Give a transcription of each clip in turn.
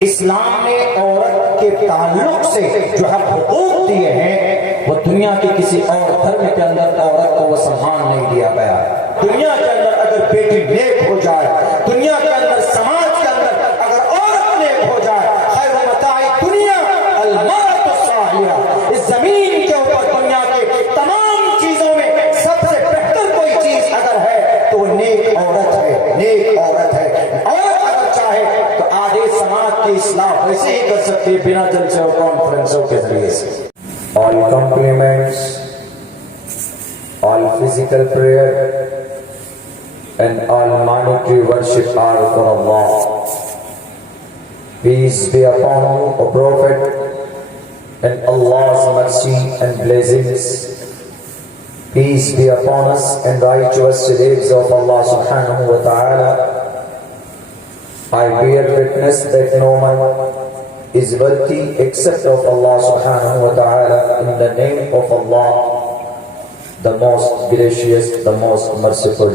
इस्लाम ने औरत के ताल्लुक से जो हुकूक दिए हैं वो दुनिया के किसी और धर्म के अंदर औरत को वो सम्मान नहीं दिया गया। दुनिया के अंदर अगर बेटी नेक हो जाए, दुनिया के अंदर समाज के अंदर अगर औरत नेक हो जाए, खैर मताई दुनिया अल-मरअतु साहिरा, इस जमीन के ऊपर दुनिया के तमाम चीजों में सबसे बेहतर कोई चीज अगर है तो वो नेक औरत है, नेक औरत है। और अगर चाहे तो आधे समाज की इस्लाह वैसे ही कर सकती है बिना जलसे और कॉन्फ्रेंसों के जरिए से। All compliments, all physical prayer and all monetary worship are for Allah. Peace be upon you, O Prophet, and Allah's mercy and blessings. Peace be upon us and righteous slaves of Allah subhanahu wa ta'ala. I bear witness that no one is worthy except of Allah subhanahu wa ta'ala. In the name of Allah, the most gracious, the most merciful.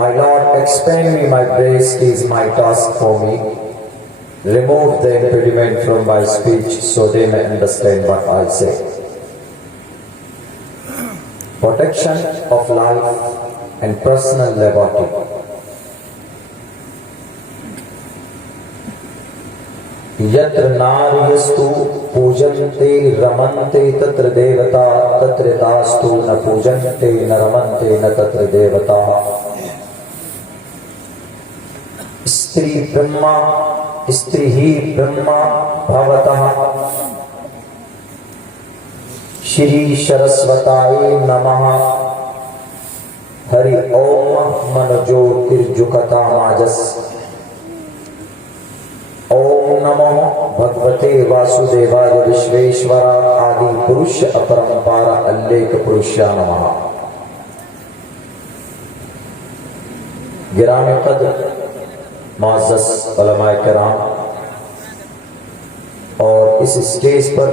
My Lord, expand me my grace is my task for me. Remove the impediment from my speech so they may understand what I say. Protection of life and personal liberty. यत्र नार्यस्तु पूजन्ते रमन्ते तत्र देवता तत्र दास्तु न पूजन्ते न रमन्ते न तत्र देवता। स्त्री ब्रह्मा स्त्री ही ब्रह्मा भवतः। श्री सरस्वताय नमः। हरि ओम मनोज्योतिर्जुकता माजस। ओम नमो भगवते वासुदेवाय विश्वेश्वरा आदि पुरुष अपरंपार अल्लेख पुरुषा नमः। गिरामे कद्र मुअज़्ज़ज़ उलमाए किराम और इस स्टेज पर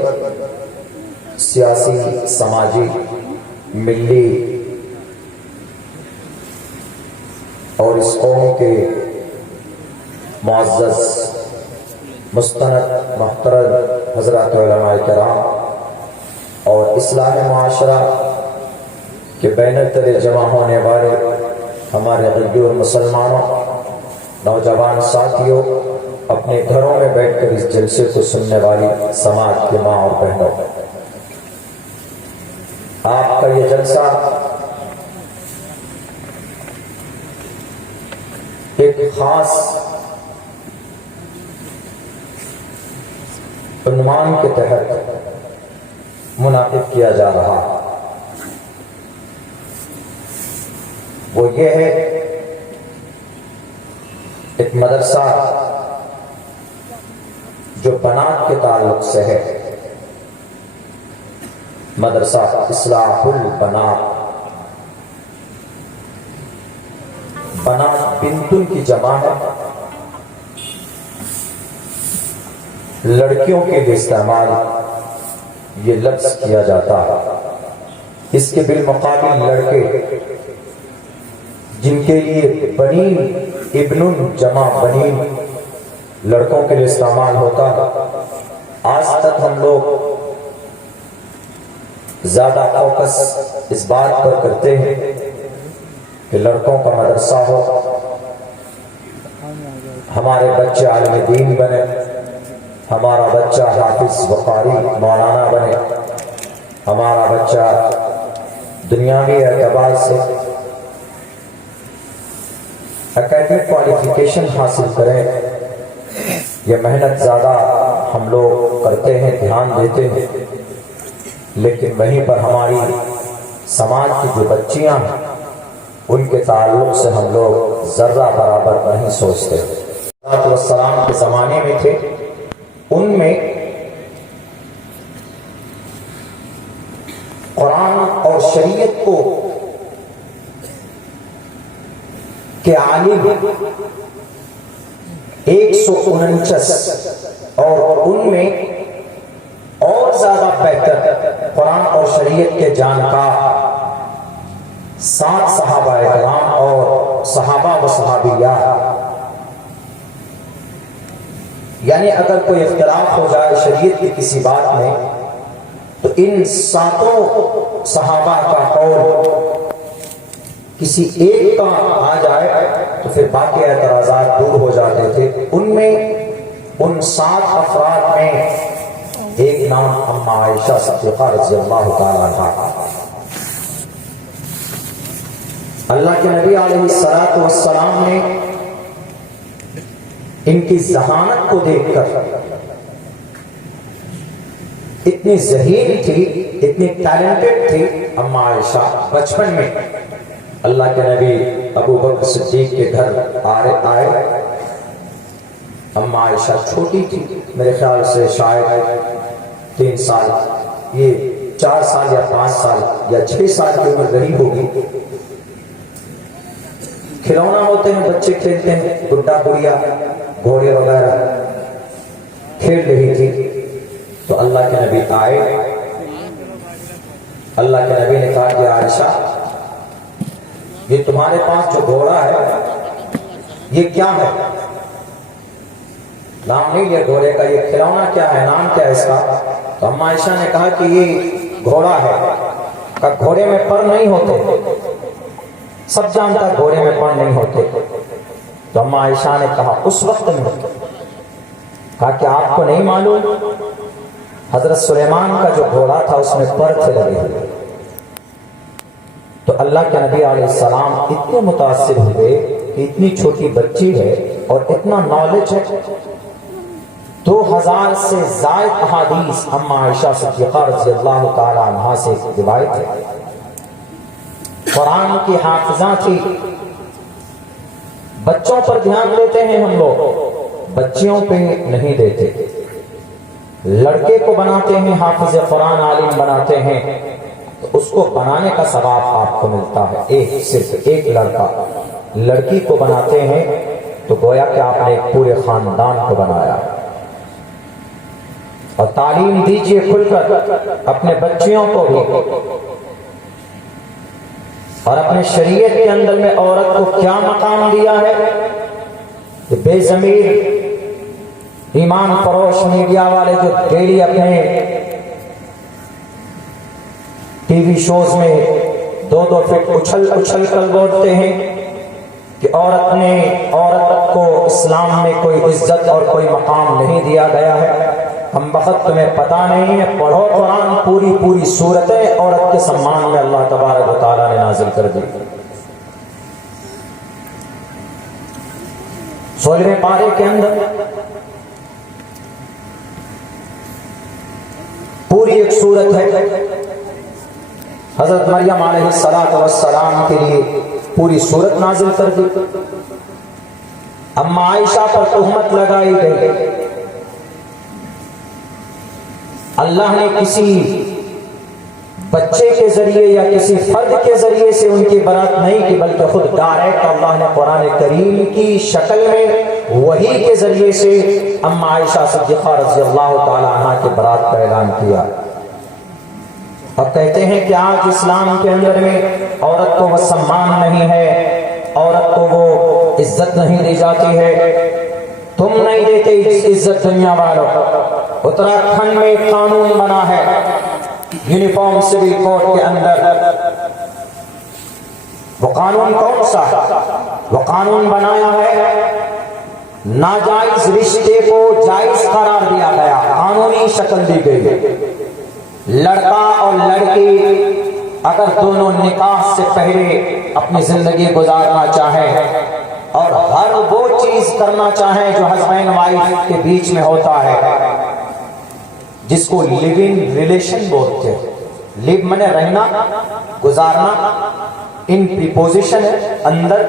सियासी, समाजी, मिली और इस कौम के मुअज़्ज़ज़ मुस्तनद मुहतरम हज़रात उलमाए किराम और इस्लामी मुआशरा के बैनर तले जमा होने वाले हमारे गद्दार मुसलमानों, नौजवान साथियों, अपने घरों में बैठकर इस जलसे को सुनने वाली समाज की माँ और बहनों, आपका ये जलसा एक खास उन्वान के तहत मुनाकिद किया जा रहा है। वो ये है, एक मदरसा जो बनात के ताल्लुक से है, मदरसा इस्लाहुल बनात। बनात बिंतुन की जमा है, लड़कियों के लिए इस्तेमाल ये लफ्ज किया जाता है। इसके बिलमुकाबिल लड़के जिनके लिए बनीन इब्नुन जमा बनीन लड़कों के लिए इस्तेमाल होता है। आज तक हम लोग ज्यादा फोकस इस बात पर करते हैं कि लड़कों का मदरसा हो, हमारे बच्चे आलिम दीन बने, हमारा बच्चा हाफिज वकारी मौलाना बने, हमारा बच्चा दुनियावी एतबार से एकेडमिक क्वालिफिकेशन हासिल करें। ये मेहनत ज़्यादा हम लोग करते हैं, ध्यान देते हैं, लेकिन वहीं पर हमारी समाज की जो बच्चियां हैं उनके ताल्लुक से हम लोग जर्रा बराबर नहीं सोचते। सलाम के ज़माने में थे, उनमें कुरान और शरीयत को के आलिम 149 और उनमें और ज्यादा बेहतर कुरान और शरीयत के जानकार 7 सहाबा-ए-किराम और सहाबा व सहाबिया यानी अगर कोई इख्तिलाफ हो जाए शरीयत की किसी बात में तो इन सातों सहाबा का कौल किसी एक का आ जाए तो फिर बाकी एतराज़ात दूर हो जाते थे। उनमें उन 7 अफराद में एक नाम अम्मा आयशा सिद्दीक़ा रज़ियल्लाहु ताला अन्हा। अल्लाह के नबी अलैहिस्सलातु वस्सलाम ने इनकी ज़हानत को देखकर, इतनी ज़हीन थी, इतनी टैलेंटेड थी अम्मा आयशा, बचपन में अल्लाह के नबी अबू बकर सिद्दीक के घर आए। अम्मा आयशा छोटी थी, मेरे ख्याल से शायद 3 साल, ये 4 साल या 5 साल या 6 साल की उम्र रही होगी। खिलौना होते हैं, बच्चे खेलते हैं, गुड्डा गुड़िया, घोड़े वगैरह खेल रही थी। तो अल्लाह के नबी आए। अल्लाह के नबी ने कहा कि आयशा, ये तुम्हारे पास जो घोड़ा है ये क्या है? नाम नहीं लिया घोड़े का, ये खिलौना क्या है, नाम क्या है इसका? तो अम्मा आयशा ने कहा कि ये घोड़ा है। का घोड़े में पर नहीं होते, सब जानता घोड़े में पर नहीं होते। तो अम्मा आयशा ने कहा उस वक्त में, कहा कि आपको नहीं मालूम, हजरत सुलेमान का जो घोड़ा था उसमें पर थे लगे हुए। तो अल्लाह के नबी अलैहिस्सलाम इतने मुतासिर हुए कि इतनी छोटी बच्ची है और इतना नॉलेज है। 2000 से ज़ायद अहादीस अम्मा आयशा सिद्दीक़ा रज़ियल्लाहु ताला अन्हा से रिवायत है। कुरान की हाफिज़ा थी। बच्चों पर ध्यान देते हैं हम लोग, बच्चियों पे नहीं देते। लड़के को बनाते हैं हाफिज़ कुरान, आलिम बनाते हैं, तो उसको बनाने का सवाब आपको मिलता है। सिर्फ एक लड़का, लड़की को बनाते हैं तो गोया कि आपने एक पूरे खानदान को बनाया। और तालीम दीजिए खुलकर अपने बच्चियों को भी, और अपने शरीयत के अंदर में औरत को क्या मकाम दिया है कि बेज़मीर ईमान फरोश मीडिया वाले जो डेली अपने टीवी शोज में 2-2 फीट उछल कर बोलते हैं कि औरत को इस्लाम में कोई इज्जत और कोई मकाम नहीं दिया गया है। हम वक्त तुम्हें पता नहीं है, पढ़ो कुरान, पूरी सूरतें औरत के सम्मान में अल्लाह तबारक व तआला ने नाजिल कर दी। 16वें पारे के अंदर पूरी एक सूरत है। हजरत मरियम अलैहिस्सलातु वस्सलाम के लिए पूरी सूरत नाजिल कर दी। अम्मा आयशा पर तुहमत लगाई गई। अल्लाह ने किसी बच्चे के जरिए या किसी फर्द के जरिए से उनकी बरात नहीं की, बल्कि खुद डायरेक्ट अल्लाह ने कुरान करीम की शक्ल में वही के जरिए से अम्मा आयशा सिद्दीक़ा रज़ियल्लाहु ताला अन्हा की बरात का ऐलान किया। और कहते हैं कि आज इस्लाम के अंदर में औरत को वो सम्मान नहीं है, औरत को वो इज्जत नहीं दी जाती है। तुम नहीं देते इज्जत दुनिया वालों। उत्तराखंड में एक कानून बना है, यूनिफॉर्म सिविल कोड के अंदर। वो कानून कौन सा? वो कानून बनाया है, नाजायज रिश्ते को जायज करार दिया गया, कानूनी शक्ल दी गई। लड़का और लड़की अगर दोनों निकाह से पहले अपनी जिंदगी गुजारना चाहें और हर वो चीज करना चाहें जो हस्बैंड वाइफ के बीच में होता है, जिसको लिव इन रिलेशन बोलते हैं। लिव माने रहना, गुजारना, इन प्रीपोजिशन है अंदर,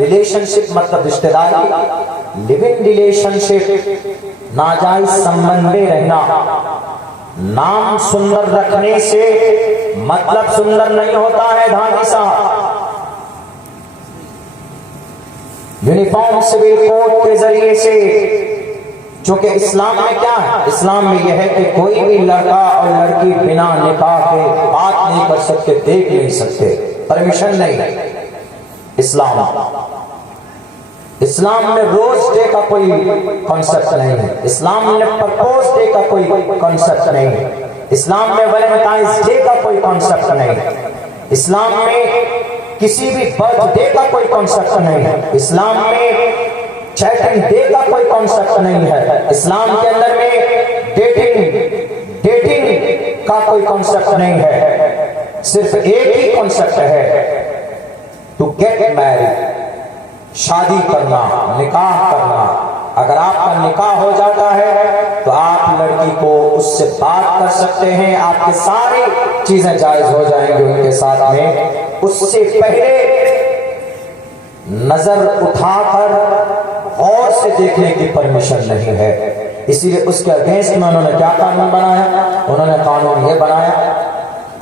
रिलेशनशिप मतलब रिश्तेदारी। लिव इन रिलेशनशिप नाजायज संबंध में रहना। नाम सुंदर रखने से मतलब सुंदर नहीं होता है धानी साहब। यूनिफॉर्म सिविल कोड के जरिए से, चूंकि इस्लाम में क्या है, इस्लाम में यह है कि कोई भी लड़का और लड़की बिना निकाह के बात नहीं कर सकते, देख नहीं सकते, परमिशन नहीं इस्लाम। इस्लाम में रोज डे का कोई कॉन्सेप्ट नहीं है। इस्लाम में प्रपोज डे का कोई कॉन्सेप्ट नहीं है। इस्लाम में वैलेंटाइंस डे का कोई कॉन्सेप्ट नहीं है। इस्लाम में किसी भी बर्थडे का कोई कॉन्सेप्ट नहीं है। इस्लाम में चैटिंग डे का कोई कॉन्सेप्ट नहीं है। इस्लाम के अंदर में डेटिंग का कोई कॉन्सेप्ट नहीं है। सिर्फ एक ही कॉन्सेप्ट है, टू गेट मैरिड, शादी करना, निकाह करना। अगर आपका निकाह हो जाता है तो आप लड़की को उससे बात कर सकते हैं, आपकी सारी चीजें जायज हो जाएंगी उनके साथ में। उससे पहले नजर उठाकर और से देखने की परमिशन नहीं है। इसीलिए उसके अगेंस्ट में उन्होंने क्या कानून बनाया? उन्होंने कानून ये बनाया,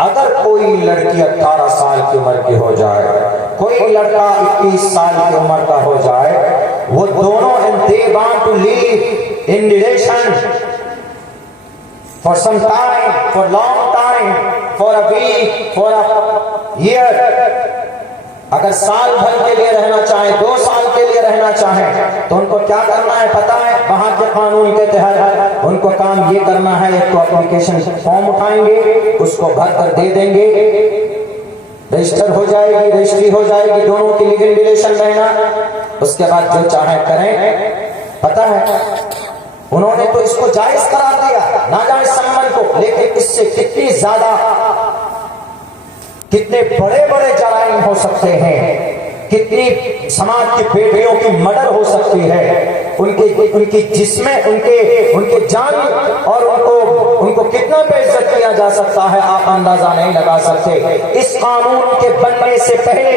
अगर कोई लड़की 18 साल की उम्र की हो जाए, कोई लड़का 21 साल की उम्र का हो जाए, वो दोनों and they want to live in relation for some time, for long time, for a week, for a year, अगर साल भर के लिए रहना चाहे, 2 साल के लिए रहना चाहे, तो उनको क्या करना है पता है? वहां के कानून के तहत उनको काम ये करना है, एक तो एप्लीकेशन फॉर्म उठाएंगे, उसको भर कर दे देंगे, रजिस्टर हो जाएगी, रजिस्ट्री हो जाएगी, दोनों की लिव इन रिलेशन रहना। उसके बाद जो चाहे करें। पता है उन्होंने तो इसको जायज करार दिया, नाजायज संबंध को, लेकिन इससे कितनी ज्यादा, कितने बड़े बड़े जराइम हो सकते हैं, कितनी समाज की बेटियों की मर्डर हो सकती है, उनकी जिस्में, उनके जान और उनको कितना बेइज्जत किया जा सकता है, आप अंदाजा नहीं लगा सकते। इस कानून के बनने से पहले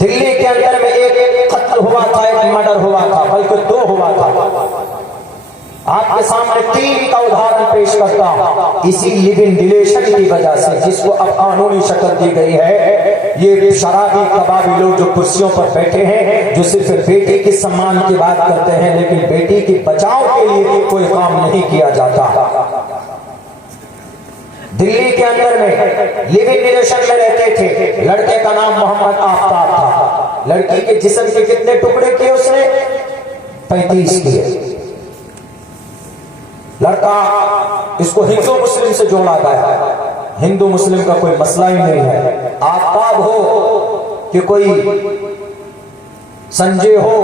दिल्ली के अंदर में एक कत्ल हुआ था, एक मर्डर हुआ था, बल्कि 2 हुआ था। आपके सामने 3 का उदाहरण पेश करता हूं। इसी लिव इन रिलेशन की वजह से, जिसको अब कानूनी शक्ल दी गई है, ये शराबी कबाबी लोग जो कुर्सियों पर बैठे हैं, जो सिर्फ बेटी के सम्मान की बात करते हैं, लेकिन बेटी के बचाव के लिए कोई काम नहीं किया जाता। दिल्ली के अंदर में लिव इन रिलेशन में रहते थे, लड़के का नाम मोहम्मद आफ्ताब था। लड़की के जिस्म के कितने टुकड़े किए उसने? 35 किए। लड़का, इसको हिंदू मुस्लिम से जोड़ा गया। हिंदू मुस्लिम का कोई मसला ही नहीं है। आफ्ताब हो कि कोई संजय हो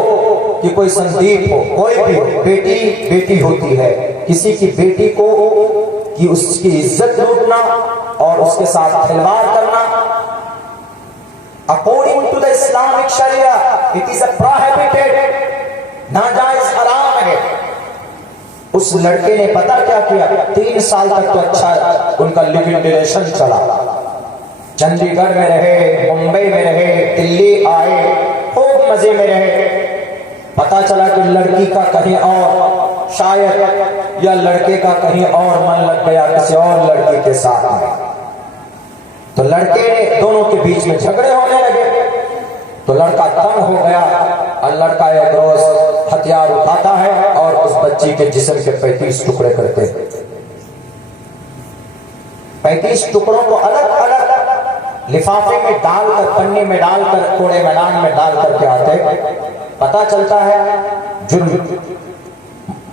कि कोई संदीप हो, कोई भी हो, बेटी बेटी होती है। किसी की बेटी को कि उसकी इज्जत लूटना और उसके साथ खिलवाड़ करना, according to the Islamic sharia, it is a prohibited, नाजायज हराम है। उस लड़के ने पता क्या किया? 3 साल तक तो अच्छा उनका लिव इन रिलेशन चला। चंडीगढ़ में रहे, मुंबई में रहे, दिल्ली आए, खूब मजे में रहे। पता चला कि लड़की का कहीं और, शायद या लड़के का कहीं और मन लग गया किसी और लड़की के साथ में। तो लड़के ने, दोनों के बीच में झगड़े होने लगे। तो लड़का तंग हो गया और लड़का एक रोज हथियार उठाता है और उस बच्ची के जिस्म के 35 टुकड़े करते हैं। 35 टुकड़ों को अलग अलग लिफाफे में डालकर, पन्नी में डालकर, कूड़े मैदान में डाल करके आते। पता चलता है जुर्म,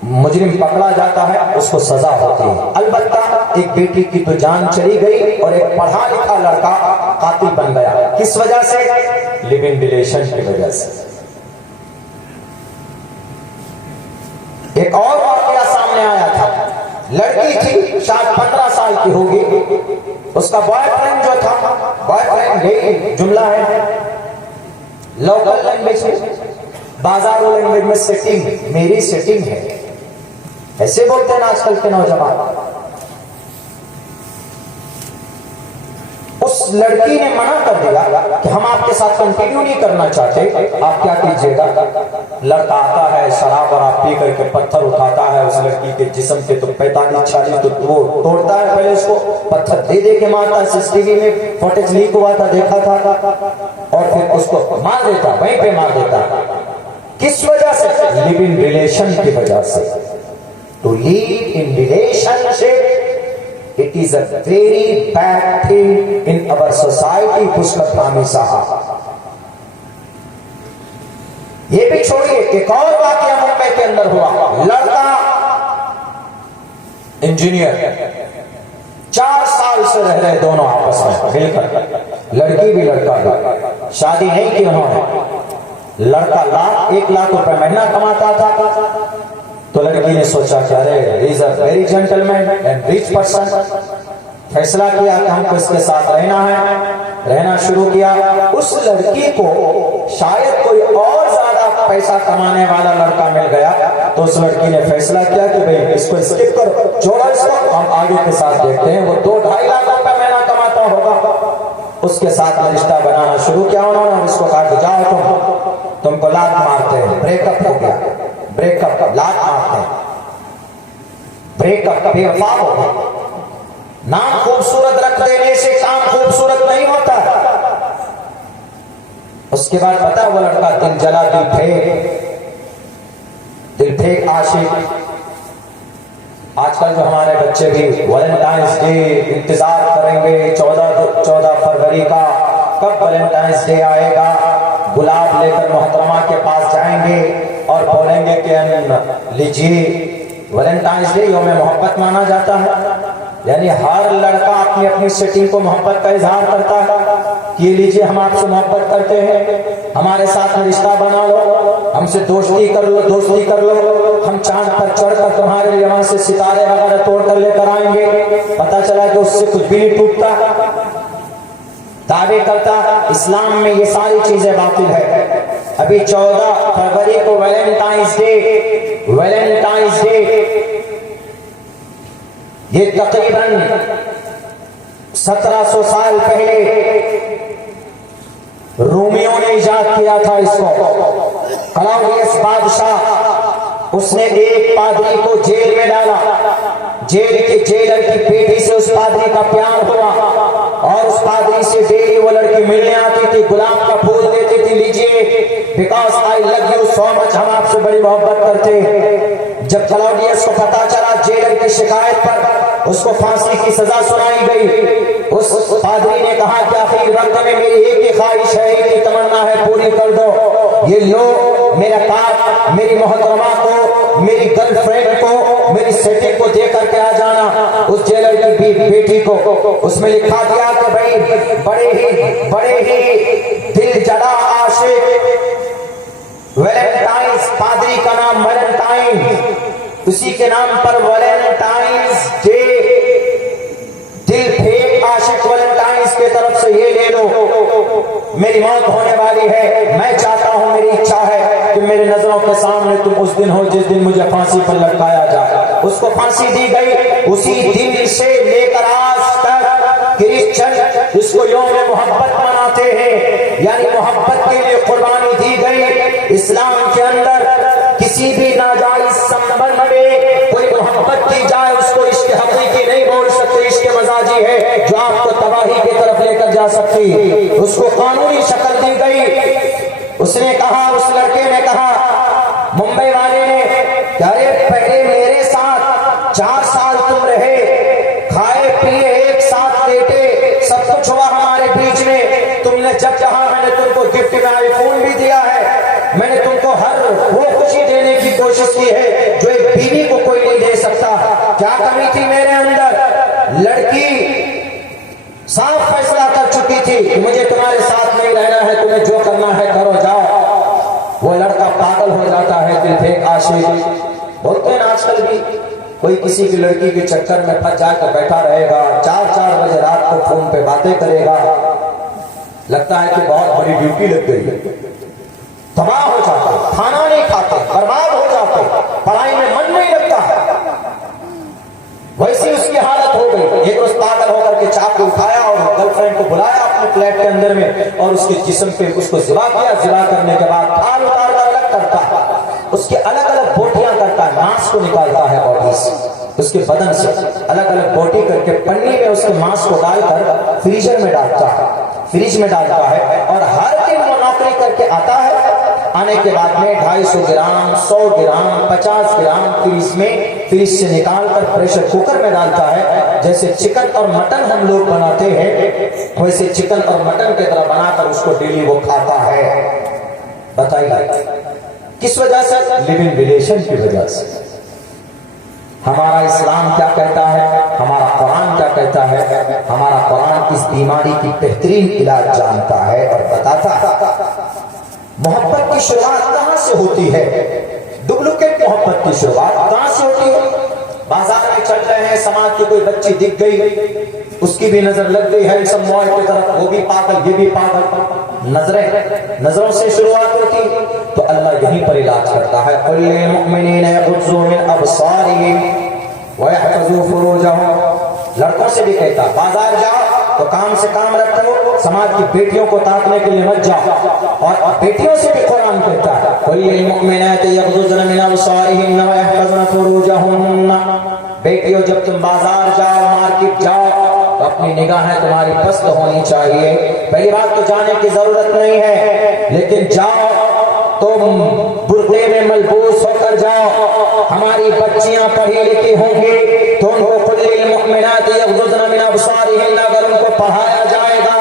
मुजरिम पकड़ा जाता है, उसको सजा होती है। अलबत्ता एक बेटी की तो जान चली गई और एक पढ़ा लिखा लड़का कातिल बन गया। किस वजह से? लिव इन रिलेशन की वजह से। एक और वाकया सामने आया था। लड़की थी, शायद 15 साल की होगी, उसका बॉयफ्रेंड जो था, बॉयफ्रेंड यही जुमला है लोकल लैंग्वेज में, बाजारू लैंग्वेज में सेटिंग, मेरी सेटिंग है, ऐसे बोलते हैं आजकल के नौजवान। उस लड़की ने मना कर दिया कि हम आपके साथ कंटिन्यू नहीं करना चाहते, आप क्या कीजिएगा। लड़का आता है, शराब और पी करके पत्थर उठाता है उस लड़की के जिस्म के, तो 45-46 तो वो तोड़ता है, पहले उसको पत्थर दे दे के मारता है। सीसीटीवी में फुटेज लीक हुआ था, देखा था, और फिर उसको मार देता, वहीं पे मार देता। किस वजह से? लिव इन रिलेशन की वजह से। To live in relationship, it is a very bad thing in our society. Pushkar Swami साहब, ये भी छोड़िए, एक और वाकया मुंबई के अंदर हुआ। लड़का इंजीनियर, 4 साल से रह रहे दोनों आपस में मिलकर, लड़की भी लड़का भी, शादी नहीं की उन्होंने। लड़का 1 लाख रुपए महीना कमाता था, तो लड़की ने सोचा कि अरे is a very gentleman and rich person, फैसला किया कि हमको इसके साथ रहना है, रहना शुरू किया। उस लड़की को शायद कोई और ज्यादा पैसा कमाने वाला लड़का मिल गया, तो उस लड़की ने फैसला किया कि भाई इसको स्किप करो, छोड़ो इसको, हम आगे के साथ देखते हैं। वो 2-2.5 लाख रुपए महीना कमाता होगा, उसके साथ में रिश्ता बनाना शुरू किया उन्होंने। उसको कहा कि जाओ तुमको लात मारते हैं, ब्रेकअप हो गया, ब्रेकअप, लात मारते हैं, ब्रेकअप, बेवफा हो गया। नाम खूबसूरत रख देने से काम खूबसूरत नहीं होता। उसके बाद पता वो लड़का दिल जला, दिल फेंक आशिक। आजकल जो हमारे बच्चे भी वैलेंटाइंस डे इंतजार करेंगे 14 फरवरी का, कब वैलेंटाइंस डे आएगा, गुलाब लेकर मोहतरमा के पास जाएंगे और बोलेंगे कि लीजिए, वैलेंटाइंस डे यौम मोहब्बत माना जाता है। यानी हर लड़का अपनी अपनी सेटिंग को मोहब्बत का इजहार करता है कि लीजिए हम आपसे मोहब्बत करते हैं, हमारे साथ में रिश्ता बना लो, हमसे दोस्ती कर लो, दोस्ती कर लो, हम चांद पर चढ़कर तुम्हारे लिए वहां से सितारे वगैरह तोड़ कर लेकर आएंगे। पता चला कि उससे कुछ भी नहीं टूटता, दावे करता। इस्लाम में ये सारी चीजें बातिल है। अभी 14 फरवरी को वैलेंटाइंस डे, वैलेंटाइंस डे ये तकरीबन 1700 साल पहले रोमियों ने इजाद किया था इसको। क्लाउडियस बादशाह, उसने एक पादरी को जेल में डाला, जेल के जेलर की बेटी से उस पादरी का प्यार हुआ और उस पादरी से डेली वो लड़की मिलने आती थी, गुलाब का फूल देती थी, लीजिए because I love you so much, हम आपसे बड़ी मोहब्बत करते हैं। जब क्लाउडियस को पता चला जेलर की शिकायत पर उसको फांसी की सजा सुनाई गई, उस पादरी ने कहा कि आखिरी वक्त में मेरी एक ही ख्वाहिश है, एक ही तमन्ना है, पूरी कर दो। ये लो मेरा कार्ड, मेरी मोहतरमा को, मेरी गर्लफ्रेंड को, मेरी सेटिंग को दे करके आ जाना। उस जेलर की बेटी को उसमें लिखा गया कि भाई बड़े ही दिल जड़ा आशिक वैलेंटाइंस, पादरी का नाम वैलेंटाइन, उसी के नाम पर वैलेंटाइंस डे, दिल फेंक आशिक वैलेंटाइंस के तरफ से ये ले लो, मेरी मौत होने वाली है, मैं चाहता हूं, मेरी इच्छा है कि मेरे नजरों के सामने तुम उस दिन हो जिस दिन मुझे फांसी पर लटकाया जाए। उसको फांसी दी गई। उसी दिन से लेकर आज तक क्रिश्चियन इसको यौम मोहब्बत मनाते हैं, यानी मोहब्बत के लिए कुर्बानी दी गई। इस्लाम के अंदर किसी भी नाजायज संबंध में कोई मोहब्बत की जाए उसको इश्क हकीकी नहीं बोल सकते, इश्क मजाजी है जो आपको तबाही की तरफ लेकर जा सकती। उसको कानूनी शक्ल दी गई। उसने कहा, उस लड़के ने कहा, मुंबई वाले ने, अरे पहले मेरे साथ 4 साल तुम रहे, खाए पिए एक साथ लेटे, सब कुछ हुआ हमारे बीच में, तुमने जब चाहा मैंने तुमको गिफ्ट में आईफोन भी दिया है, मैंने तुमको हर वो खुशी देने की कोशिश की है जो एक बीवी को कोई नहीं दे सकता। क्या कमी थी मेरे अंदर? लड़की साफ फैसला कर चुकी थी कि मुझे तुम्हारे साथ नहीं रहना है, तुम्हें जो करना है करो, जाओ। वो लड़का पागल हो जाता है, दिल फेंक आशिक। बोलते हैं आजकल भी कोई किसी की लड़की के चक्कर में फंस जाकर बैठा रहेगा, 4-4 बजे रात को फोन पे बातें करेगा, लगता है कि बहुत बड़ी ड्यूटी लग गई, तबाह हो जाता, खाना नहीं खाते, बर्बाद हो जाते, पढ़ाई में मन नहीं लगता। वैसी उसकी हालत हो गई। एक रोज पागल होकर के चाकू उठाया और गर्लफ्रेंड को बुलाया अपने फ्लैट के अंदर में और उसके जिस्म पे उसको जिबा किया। जिबा करने के बाद थाल उतार कर अलग करता है, उसके अलग अलग बोटियां करता है, मांस को निकालता है बॉडी से, उसके बदन से अलग अलग बोटी करके पन्नी में उसके मांस को डालकर फ्रीजर में डालता है, फ्रिज में डालता है और हर दिन वो नौकरी करके आता है। आने के बाद में 250 ग्राम, 100 ग्राम, 50 ग्राम फ्रिज से निकाल कर प्रेशर कुकर में डालता है। जैसे चिकन और मटन हम लोग बनाते हैं वैसे चिकन और मटन की तरह बनाकर उसको डेली वो खाता है। बताइए किस वजह से? लिविंग रिलेशन की वजह से। हमारा इस्लाम क्या कहता है, हमारा कुरान क्या कहता है? हमारा कुरान इस बीमारी की बेहतरीन इलाज जानता है और बताता है। मोहब्बत की शुरुआत कहां से होती है? डुप्लीकेट मोहब्बत की शुरुआत कहां से होती है? बाजार में चल रहे हैं, समाज की कोई बच्ची दिख गई, उसकी भी नजर लग गई है सब मोबाइल की तरफ, वो भी पागल ये भी पागल, नजरों से शुरुआत होती। तो अल्लाह यहीं पर इलाज करता है। लड़कों से भी कहता, बाजार जाओ तो काम से काम रखो, समाज की बेटियों को ताकने के लिए मत जाओ। और बेटियों से भी कुरान कहता है, बेटियों जब तुम बाजार जाओ, मार्केट जाओ, तो अपनी निगाहें तुम्हारी पस्त होनी चाहिए। पहली बात तो जाने की जरूरत नहीं है, लेकिन जाओ तुम बुर्दे में मलबूस होकर जाओ। हमारी बच्चियां पढ़ी लिखी होंगी तो उनको अगर उनको पढ़ाया जाएगा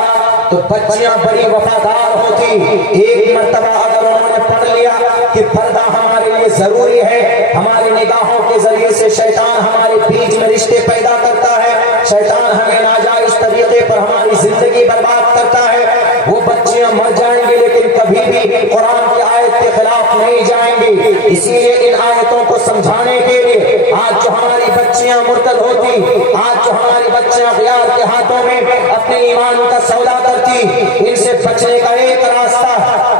तो बच्चियां बड़ी वफादार होती। एक मर्तबा अगर उन्होंने पढ़ लिया कि पर्दा हमारे लिए जरूरी है, हमारी निगाहों के जरिए से शैतान हमारे बीच में रिश्ते पैदा करता है, शैतान हमें नाजायज तरीके पर हमारी जिंदगी बर्बाद करता है, वो बच्चियां मर जाएंगी लेकिन कभी भी कुरान की आयत के खिलाफ नहीं जाएंगी। इसीलिए इन आयतों को समझाने के लिए आज जो हमारी बच्चियां मुर्तद होती, आज जो हमारी बच्चियां गियार के हाथों में अपने ईमान का सौदा करती, इनसे बचने का एक रास्ता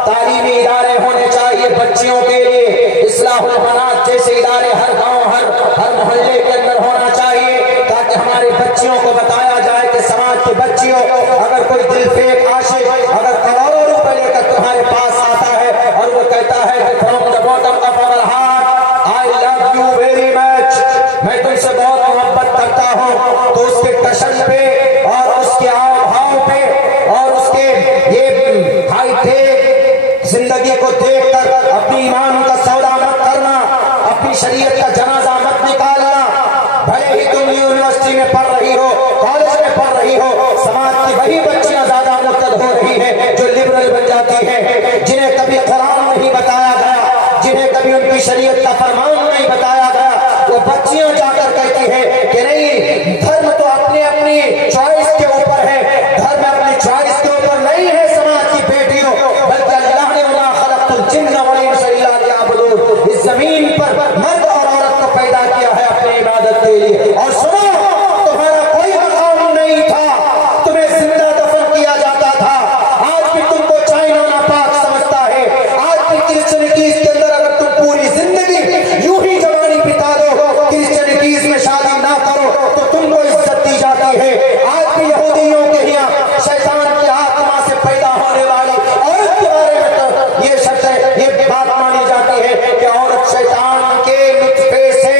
तालीमी इदारे होने चाहिए बच्चियों के लिए। इस्लाहुल बनात जैसे इदारे हर गांव हर मोहल्ले के अंदर होना चाहिए, ताकि हमारे बच्चियों को बताया जाए कि समाज की बच्चियों, अगर कोई दिल फेक आशिक अगर करोड़ों रुपए लेकर तुम्हारे पास आता है और वो कहता है कि from the bottom of our heart I love you very much, मैं तुमसे बहुत मोहब्बत करता हूँ, तो उसके टशन पे और उसके हाव भाव पे और उसके ये हाईटेक जिंदगी को देखकर अपनी ईमान का सौदा मत करना, अपनी शरीयत का जनाजा मत निकालना। भले ही तुम यूनिवर्सिटी में पढ़ रही हो, कॉलेज में पढ़ रही हो, समाज की वही बच्चियां ज्यादा मुर्तद हो रही हैं जो लिबरल बन जाती हैं, जिन्हें कभी कुरान नहीं बताया गया, जिन्हें कभी उनकी शरीयत का फरमान नहीं बताया गया। वो बच्चियां जाकर कहती है कि नहीं, धर्म तो अपनी अपनी चॉइस के ऊपर है, धर्म अपनी चॉइस के ऊपर नहीं है समाज की बेटियों, बल्कि अल्लाह ने इस जमीन पर मर्द और औरत को पैदा किया है अपनी इबादत के लिए। और सुनो, तुम्हारा कोई मकाम नहीं था, तुम्हें जिंदा दफन किया जाता था। आज भी तुमको चाइना नापाक समझता है, आज भी क्रिश्चियनिटीज के अंदर अगर तुम पूरी जिंदगी यूं ही जवानी बिता दो, क्रिश्चियनिटीज में शादी ना करो तो तुमको इज्जत दी जाती है। आज भी यहूदियों के यहाँ शैतान की आत्मा से पैदा होने वाली औरत के बारे में तो ये शर्त है, ये बात मानी जाती है कि औरत शैतान के नुत्फे से,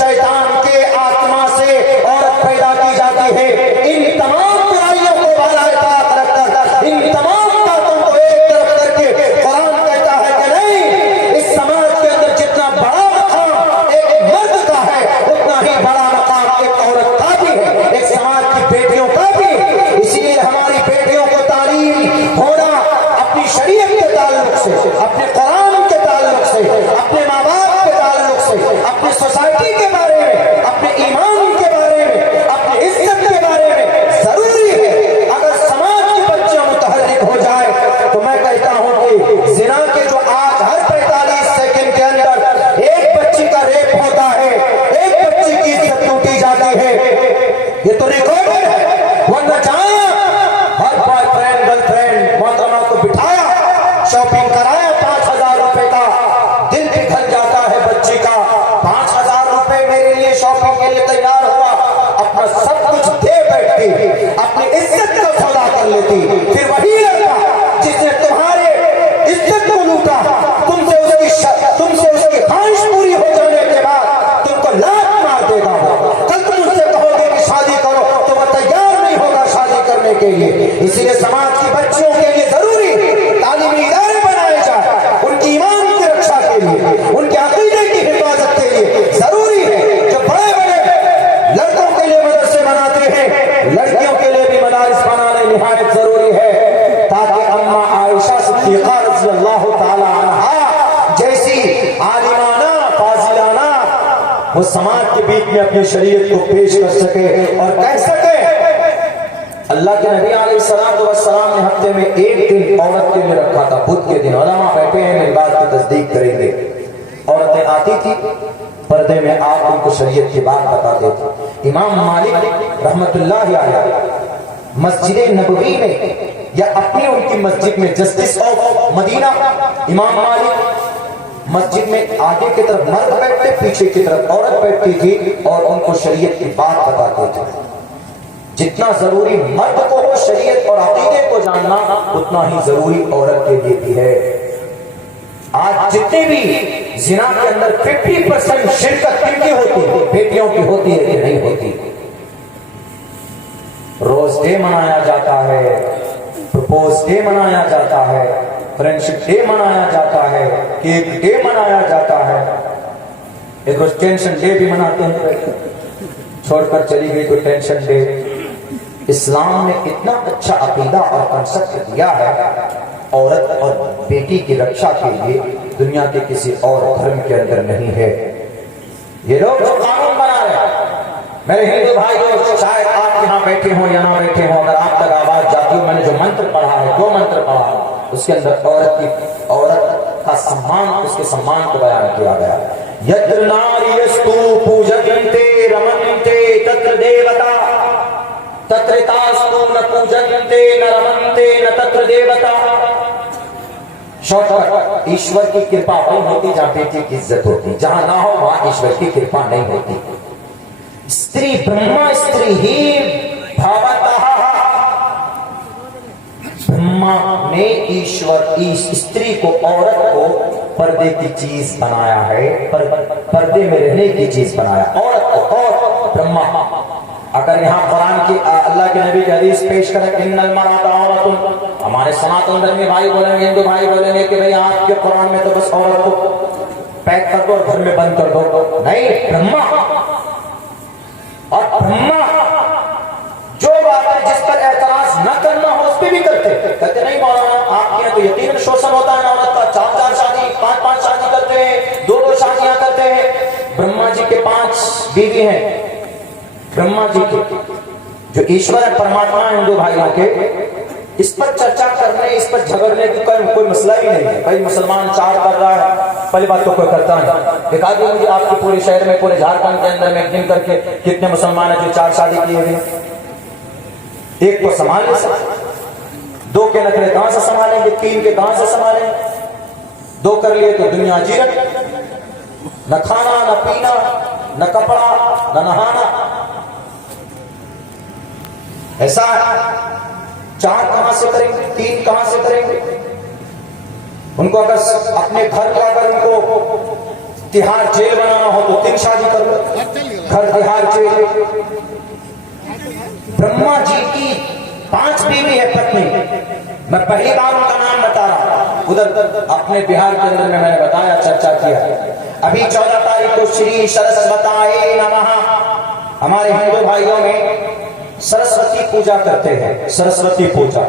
शैतान के आत्मा से औरत पैदा की जाती है। इन तमाम बुराइयों को बालाए ताक रखकर, इन तमाम बातों को एक तरफ करके कुरान कहता है कि नहीं, इस समाज के अंदर जितना बड़ा मकाम एक मर्द का है, उतना ही बड़ा मकाम एक औरत का भी है, एक समाज की बेटियों का भी। इसीलिए हमारी बेटियों को तालीम होना अपनी शरीयत के ताल्लुक से, अपने कुरान के ताल्लुक से, अपने माँ बाप के ताल्लुक से, अपनी सोसाइटी के बारे में, अपने ईमान के बारे में, अपनी इज्जत के बारे में जरूरी है। अगर समाज की बच्चियां मुतहर्रिक हो जाए तो मैं कहता हूं कि जिना के जो आज हर 45 सेकंड के अंदर एक बच्ची का रेप होता है, एक बच्ची की इज्जत टूटी जाती है, ये तो रिकॉर्ड है। वरना जाया हर बॉयफ्रेंड गर्लफ्रेंड मोहतरमा को बिठाया, शॉपिंग कराया 5,000 रुपए का, दिल पिघल जाता है बच्ची का। 5,000 रुपए मेरे लिए शॉपिंग के लिए तैयार हुआ, अपना सब कुछ दे बैठती, अपनी इज्जत का सौदा कर लेती। फिर वही लड़का जिसने तुम्हारे इज्जत को लूटा, तुमसे उसकी ख्वाहिश पूरी हो जाने के बाद तुमको लात मार देगा। कल तुम उससे कहोगे कि शादी करो तो वह तैयार नहीं होगा शादी करने के लिए। इसीलिए समाज की बच्चियों के लिए जरूरी तालीमी इदारे बनाए जाए, उनकी ईमान की रक्षा के लिए, उनके अकीदे की हिफाजत के लिए जरूरी है। जो बड़े बड़े लड़कों के लिए मदरसे बनाते हैं, लड़कियों के लिए भी मदारिस बनाने निहायत जरूरी है, ताकि अम्मा आयशा सिद्दीक़ा रज़ियल्लाहु ताला अन्हा जैसी वो समाज के बीच में अपनी शरीयत को पेश कर सके और कह सके। अल्लाह के नबी अलैहिस्सलाम ने हफ्ते में एक दिन औरत के लिए रखा था, बुध के दिन। उलमा बैठे हैं, मेरी बात की तस्दीक करेंगे। औरतें आती थी, पर्दे में आप उनको शरीयत की बात बताते थे। इमाम मालिक रहमतुल्लाह अलैह मस्जिद नबवी में या अपनी उनकी मस्जिद में, जस्टिस ऑफ मदीना इमाम मालिक मस्जिद में आगे की तरफ मर्द बैठते, पीछे की तरफ औरत बैठती थी और उनको शरीयत की बात बताते थे। जितना जरूरी मर्द को हो शरीयत और अकीदे को जानना, उतना ही जरूरी औरत के लिए भी है। आज जितने भी जिना के अंदर 50% शिरकत किनकी होती है? बेटियों की होती है कि नहीं होती? रोज डे मनाया जाता है, प्रपोज डे मनाया जाता है, फ्रेंडशिप डे मनाया जाता है, केक डे मनाया जाता है, एक रोज टेंशन डे भी मनाते हैं। छोड़कर चली गई तो टेंशन डे। इस्लाम ने इतना अच्छा अकीदा और कंसेप्ट दिया है औरत और बेटी की रक्षा के लिए, दुनिया के किसी और धर्म के अंदर नहीं है। ये लोग जो कानून बना रहे हैं, मेरे हिंदू भाइयों, शायद आप यहाँ बैठे हो या ना बैठे हो, अगर आप तक आवाज जाती हो, मैंने जो मंत्र पढ़ा है, 2 मंत्र पढ़ा है, उसके अंदर औरत का सम्मान, उसके सम्मान को बयान किया गया। यत्र नार्यस्तु पूजन्ते रमन्ते तत्र देवता तत्रितास्तु न पूजन्ते न रमन्ते न तत्र देवता। शॉर्टकट, ईश्वर की कृपा वही होती जहां बेटी की इज्जत होती, जहां ना हो वहां ईश्वर की कृपा नहीं होती। स्त्री ब्रह्मा स्त्री ही भावतः, ब्रह्मा ने ईश्वर स्त्री को, औरत को पर्दे की चीज बनाया है, पर्दे में रहने की चीज बनाया औरत को। और ब्रह्मा, अगर यहाँ कुरान की अल्लाह के नबी की हदीस पेश करें, इन्नल मरअता औरतुन, हमारे सनातन धर्मी भाई बोलेंगे, हिंदू भाई बोलेंगे कि भाई आपके कुरान में तो बस औरत को पैक कर दो और घर में बंद कर दो। नहीं, ब्रह्मा और ब्रह्मा जो बात है जिस पर एतराज न करना हो उस पर भी कहते नहीं मौलाना, आपके यहाँ तो यकीनन शोषण होता है औरत का, 4-4 शादी 5-5 शादी करते हैं, 2-2 शादियां करते हैं। ब्रह्मा जी के 5 बीवी हैं, ब्रह्मा जी के जो ईश्वर है, परमात्मा है हिंदू भाइयों के। इस पर चर्चा करने, इस पर झगड़ने का कोई मसला ही नहीं है। भाई मुसलमान 4 कर रहा है, पहली बात तो कोई करता नहीं। दिखा दिए मुझे आपके पूरे शहर में, पूरे झारखंड के अंदर में गिन करके कितने मुसलमान है जो 4 शादी किए हुए। एक को संभाल नहीं सकते, 2 के नखरे कहां से संभालेंगे, 3 के कहां से संभालेंगे। 2 कर लिए तो दुनिया जीरत, न खाना न पीना न कपड़ा न नहाना, ऐसा है। 4 कहां से करेंगे, 3 कहां से करेंगे। उनको अगर अपने घर का, अगर उनको तिहाड़ जेल बनाना हो तो 3 शादी कर लो, घर तिहाड़ जेल। ब्रह्मा जी की 5 बीवी है, पत्नी। मैं पहली बार उनका नाम बता रहा हूं, उधर अपने बिहार के अंदर में मैंने बताया, चर्चा किया। अभी 14 तारीख को श्री सरस्वताय नमः, हमारे हिंदू भाइयों में सरस्वती पूजा करते हैं। सरस्वती पूजा,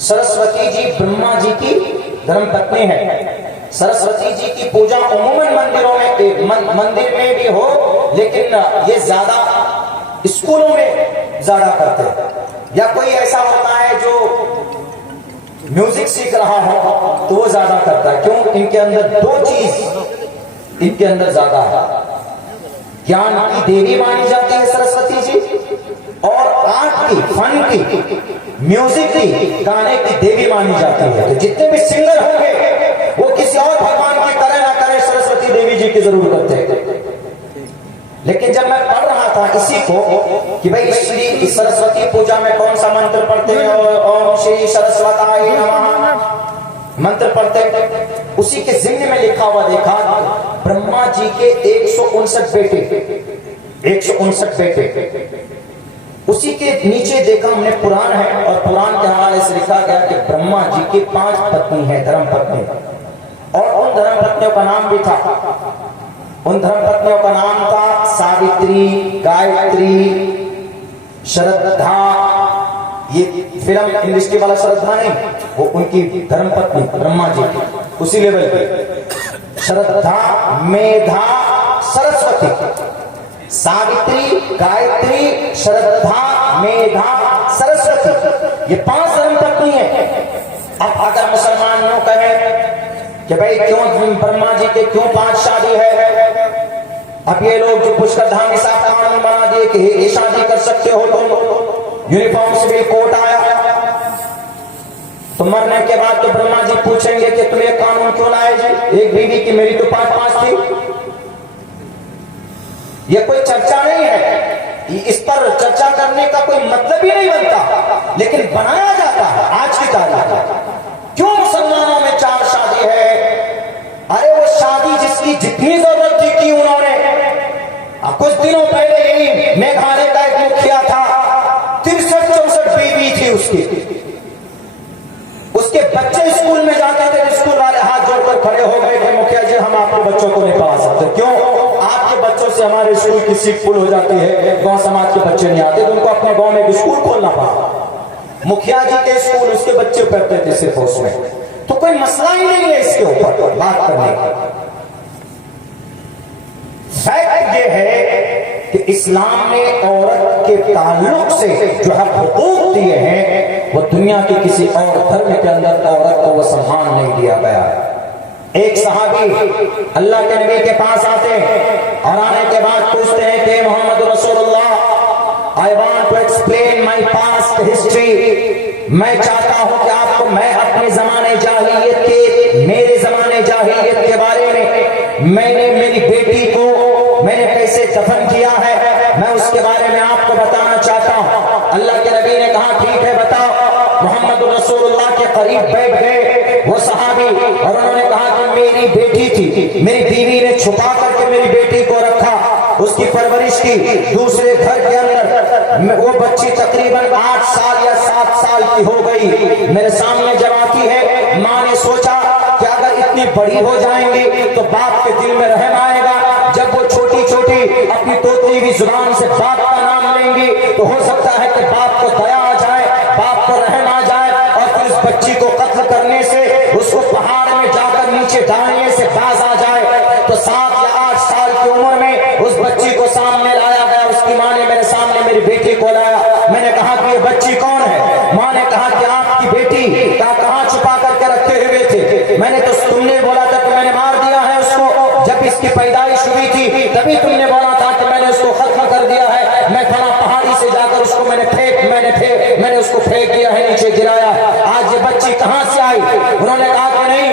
सरस्वती जी ब्रह्मा जी की धर्मपत्नी है। सरस्वती जी की पूजा उम्मन मंदिरों में, मंदिर में भी हो, लेकिन ये ज्यादा स्कूलों में ज्यादा करते हैं। या कोई ऐसा होता है जो म्यूजिक सीख रहा हो तो वो ज्यादा करता है। क्यों? इनके अंदर 2 चीज इनके अंदर ज्यादा है। ज्ञान की देवी मानी जाती है सरस्वती जी, और आर्ट की, फन की, म्यूजिक की, गाने की देवी मानी जाती है। तो जितने भी सिंगर होंगे वो किसी और भगवान की करे ना करे, सरस्वती देवी जी की जरूर करते हैं। लेकिन जब मैं पढ़ रहा था इसी को कि भाई श्री सरस्वती पूजा में कौन सा मंत्र पढ़ते हैं, ओम श्री सरस्वताय नमः मंत्र पढ़ते, उसी के जिम्न में लिखा हुआ देखा, ब्रह्मा जी के 159 बेटे, 159 बेटे। उसी के नीचे देखा हमने पुराण है, और पुराण के हवाले से लिखा गया कि ब्रह्मा जी की 5 पत्नी है, धर्म पत्नी, और उन धर्म पत्नियों का नाम भी था। उन धर्म पत्नियों का नाम था सावित्री, गायत्री, श्रद्धा। ये फिल्म इंडस्ट्री वाला श्रद्धा नहीं, वो उनकी धर्म पत्नी ब्रह्मा जी की, उसी लेवल पे। श्रद्धा, मेधा, सरस्वती। सावित्री, गायत्री, श्रद्धा, मेधा, सरस्वती, ये 5 धर्म पत्नी है। अब अगर मुसलमान यूं कहें कि भाई क्यों ब्रह्मा जी के क्यों 5 शादी है, अब ये लोग जो पुष्कर धाम के साथ कानून बना दिए कि ये शादी कर सकते हो तुम, यूनिफॉर्म से भी कोट आया, तो मरने के बाद तो ब्रह्मा जी पूछेंगे कि तुम ये कानून क्यों लाए जी, एक बीवी की, मेरी तो 5 थी। ये कोई चर्चा नहीं है, इस पर चर्चा करने का कोई मतलब ही नहीं बनता, लेकिन बनाया जाता है आज की तारीख में। क्यों मुसलमानों में 4 शादी है? अरे वो शादी जिसकी जितनी जरूरत थी की उन्होंने। कुछ दिनों पहले यही मेघालय का एक मुखिया था, 63-64 बीवी थी उसके बच्चे स्कूल में जाते थे, स्कूल वाले हाथ जोड़कर खड़े हो गए कि मुखिया जी हम आपके बच्चों को नहीं पढ़ा सकते। क्यों? आपके बच्चों से हमारे स्कूल की सीट फुल हो जाती है, गांव समाज के बच्चे नहीं आते, तो उनको अपने गांव में स्कूल खोलना पड़ा। मुखिया जी के स्कूल उसके बच्चे पढ़ते थे सिर्फ उसमें, तो कोई मसला ही नहीं है इसके ऊपर बात करने का। फैक्ट ये है कि इस्लाम ने औरत के ताल्लुक से जो है हुकूक दिए हैं, वो दुनिया के किसी और धर्म के अंदर औरत को वो सम्मान नहीं दिया गया। एक सहाबी अल्लाह के नबी के पास आते हैं और आने के बाद पूछते हैं कि मोहम्मद रसूलुल्लाह, I want to explain my past history. मैं चाहता हूं कि आपको मैं अपने जमाने जाहिलियत के, मेरे जमाने जाहिलियत के बारे में, मैंने मेरी बेटी को मैंने कैसे दफन किया है, मैं उसके बारे में आपको बताना चाहता हूं। अल्लाह के नबी ने कहा ठीक है बताओ। मोहम्मद रसूलुल्लाह के करीब बैठ गए वो सहाबी और उन्होंने कहा कि मेरी बेटी थी, मेरी बीवी ने छुपा करके मेरी बेटी को रखा, उसकी परवरिश की दूसरे घर के अंदर। वो बच्ची तकरीबन 8 साल या 7 साल की हो गई, मेरे सामने जब आती है, माँ ने सोचा कि अगर इतनी बड़ी हो जाएंगी तो बाप के दिल में रहम आएगा, जब वो छोटी छोटी अपनी तोतली हुई जुबान से बाप का नाम लेंगी तो हो सकता है कि बाप को दया आ जाए, बाप को रहम आ जाए और फिर उस बच्ची को कत्ल करने से, उसको पहाड़ में जाकर नीचे डालने से बाज आ जाए। तो 7 या 8 साल की उम्र में उस बच्ची को सामने लाया गया, उसकी माँ ने मेरे सामने मेरी बेटी को लाया। मैंने कहा कि ये बच्ची कौन है? माँ ने कहा कि आपकी बेटी कहाँ छुपा करके रखे हुए थे? मैंने तो तुमने बोला था कि मैंने मार दिया है उसको, जब इसकी पैदाइश हुई थी तभी तुमने बोला था कि मैंने उसको खत्म कर दिया है, मैं फला पहाड़ी से जाकर उसको मैंने उसको फेंक दिया है, नीचे गिराया। आज ये बच्ची कहां से आई? उन्होंने कहा कि नहीं,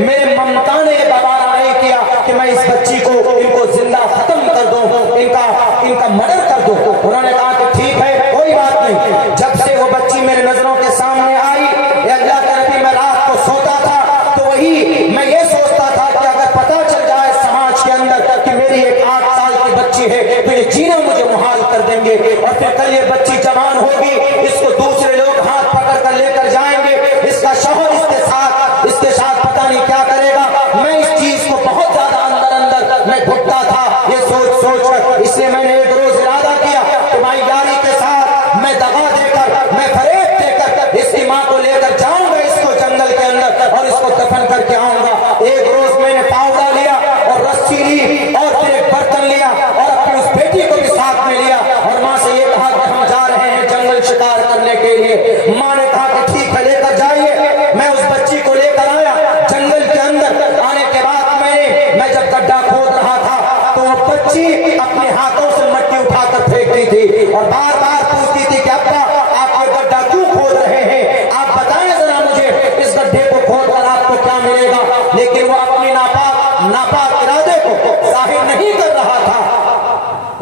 मेरे ममता ने गवारा नहीं किया कि मैं इस बच्ची को इनको जिंदा खत्म कर दूं, इनका मर्डर कर दूं। उन्होंने कहा कि ठीक है कोई बात नहीं। जब से वो बच्ची मेरे नजरों के सामने आई, अल्लाह के नबी, मैं रात को सोता था तो वही मैं ये सोचता था कि अगर पता चल जाए समाज के अंदर कि मेरी एक 8 साल की बच्ची है तो ये जीना मुझे मुहाल कर देंगे, और फिर कल ये बच्ची जवान होगी, इसको दूसरे लोग हाथ पकड़ कर लेकर जाएंगे, इसका शौहर इसके साथ पता नहीं क्या करेगा। मैं इस चीज को बहुत ज्यादा अंदर मैं घुटता था, ये सोच कर, इसलिए मैंने एक रोज इरादा किया कि भाई यारी के साथ मैं दगा देकर, मैं फरेब देकर इसकी माँ को लेकर जाऊंगा इसको जंगल के अंदर और इसको दफन करके आऊंगा। एक रोज मैंने पावड़ा लिया और रस्सी ली और फिर एक बर्तन लिया और अपनी उस बेटी को भी साथ में लिया और माँ से ये कहा कि हम जा रहे हैं जंगल शिकार करने के लिए। माँ ने कहा कि ठीक है लेकर जाइए। मैं उस बच्ची को लेकर आया जंगल के अंदर। आने के बाद मैं जब गड्ढा खोद रहा था तो वो बच्ची अपने हाथों से मट्टी उठाकर फेंकती थी और बार बार पूछती थी कि अब्बा आप ये गड्ढा क्यों खोद रहे हैं, आप बताएं जरा मुझे, इस गड्ढे को खोद कर आपको क्या मिलेगा। लेकिन वो अपनी नापाक इरादे को जाहिर नहीं कर रहा था।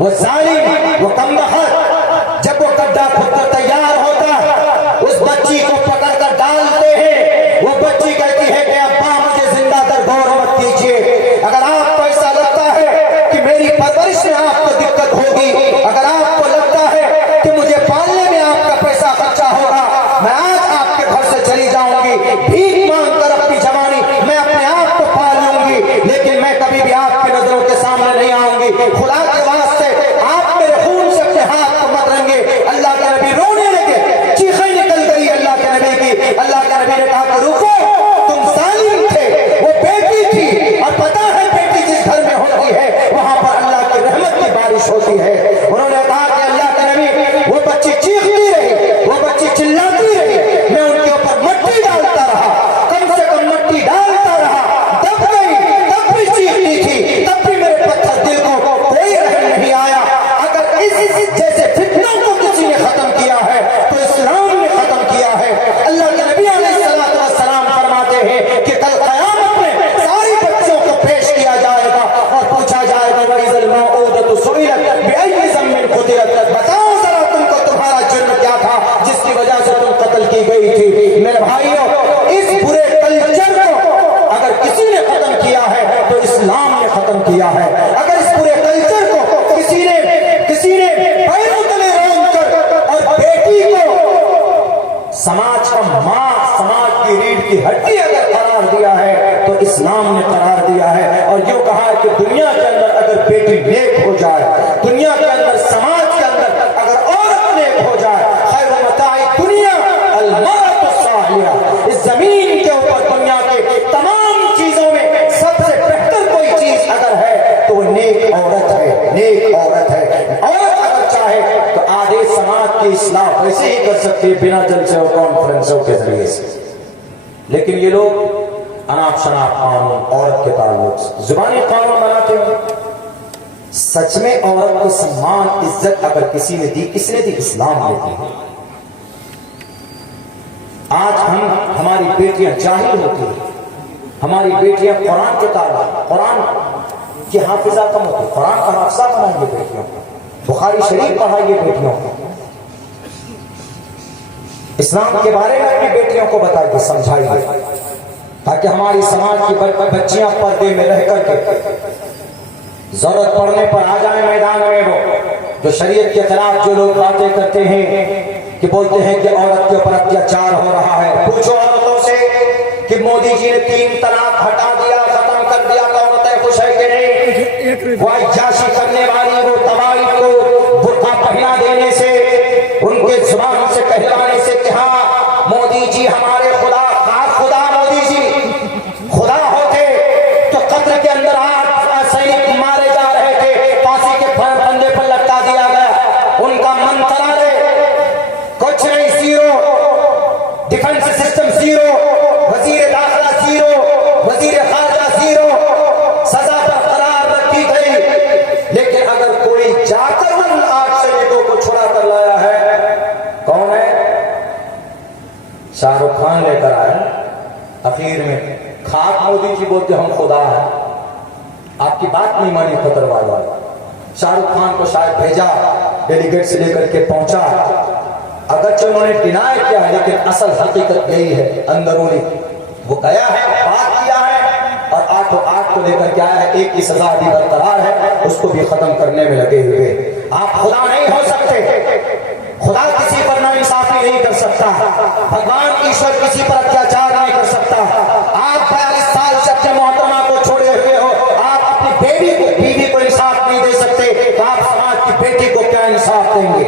वो जालिम, वो कमबख्त, जब वो गड्ढा खुदकर तैयार होता उस बच्ची को पकड़ कर डालते हैं। वो बच्ची कहती है कि अब्बा मुझे जिंदा दरगोर मत कीजिए, अगर आपको ऐसा लगता है कि मेरी परवरिश में आपको दिक्कत होगी, अगर आपको लगता है कि मुझे पालने में आपका पैसा खर्चा होगा, मैं आज आपके घर से चली जाऊंगी, भीख मांग कर अपनी जवानी मैं अपने आप को पाल लूंगी, लेकिन मैं कभी भी आपकी नजरों के सामने नहीं आऊंगी। खुदा के वास्ते आप मेरे खून से अपने हाथ खत्म किया है। अगर इस पूरे कल्चर को किसी ने पैरों तले रौंद कर और बेटी को समाज का मां, समाज की रीढ़ की हड्डी अगर करार दिया है तो इस्लाम ने करार दिया है। और यूं कहा है कि दुनिया के अंदर अगर बेटी नेक हो जाए, दुनिया के अंदर समाज के अंदर अगर औरत नेक हो जाए, खैर मताई दुनिया अल-मरअतु सालिहा, इस जमीन के ऊपर दुनिया के तमाम चीजों में सबसे बेहतर कोई चीज अगर है तो वो नेक औरत है, नेक औरत है। औरत अगर चाहे तो आधे समाज की इस्लाह वैसे ही कर सकती है बिना जलसे और कॉन्फ्रेंसों के जरिए से। लेकिन ये लोग अनाप शनाप कानून औरत के ताल्लुक से जुबानी कानून बनाते हैं। सच में औरत को सम्मान इज्जत अगर किसी ने दी, किसने दी? इस्लाम ने दी। आज हमारी बेटियां जाहिल होती हैं, हमारी बेटियां कुरान के ताल्लुक, कुरान की हाफिजा कम होती है। कुरान का हाफिजा बनाइए बेटियों को, बुखारी शरीफ पढ़ाइए बेटियों को, इस्लाम के बारे में अपनी बेटियों को बताइए, समझाइए, ताकि हमारी समाज की बच्चियां पर्दे में रह करके जरूरत पड़ने पर आ जाए मैदान में। वो जो शरीयत के खिलाफ जो लोग बातें करते हैं कि बोलते हैं कि औरत के ऊपर अत्याचार हो रहा है, पूछो औरतों से कि मोदी जी ने 3 तलाक हटा दिया, खत्म कर दिया, तो औरतें खुश है कि नहीं? वो अय्याशी करने वाली वो तवाइफ को बुर्का पहना देने से, उनके जुबान से कहलाने से कि हाँ मोदी जी हमारे खुदा, खुदा मोदी जी खुदा होते तो कब्र के अंदर 8 सैनिक मारे जा रहे थे, फांसी के फंदे पर लटका दिया गया। उनका मन तला रहे, कुछ नहीं, जीरो, डिफेंस सिस्टम जीरो, वजीर दाखिला जीरो, वजीर खारजा जीरो, सजा पर करार रखी गई। लेकिन अगर कोई जाकर उन 8 सैनिकों को छुड़ा कर लाया है, कौन है? शाहरुख खान लेकर आया। आखिर में खाक मोदी जी बोलते हम खुदा है, आपकी बात नहीं मानी खतर वाला। शाहरुख खान को शायद भेजा, डेलीगेट से लेकर के पहुंचा, अगरचे उन्होंने डिनाई किया है लेकिन असल हकीकत यही है, अंदरूनी वो गया है, बात किया है और 8 को लेकर के आया है। एक की सजा भी बरकरार है, उसको भी खत्म करने में लगे हुए। आप खुदा नहीं हो सकते, खुदा किसी पर नाइंसाफी नहीं कर सकता, भगवान ईश्वर किसी पर अत्याचार नहीं कर सकता। आप 42 साल से अपने मोहतरमा को छोड़े हुए हो, आप अपनी बीवी को इंसाफ नहीं दे सकते, तो आप समाज की बेटी को क्या इंसाफ देंगे?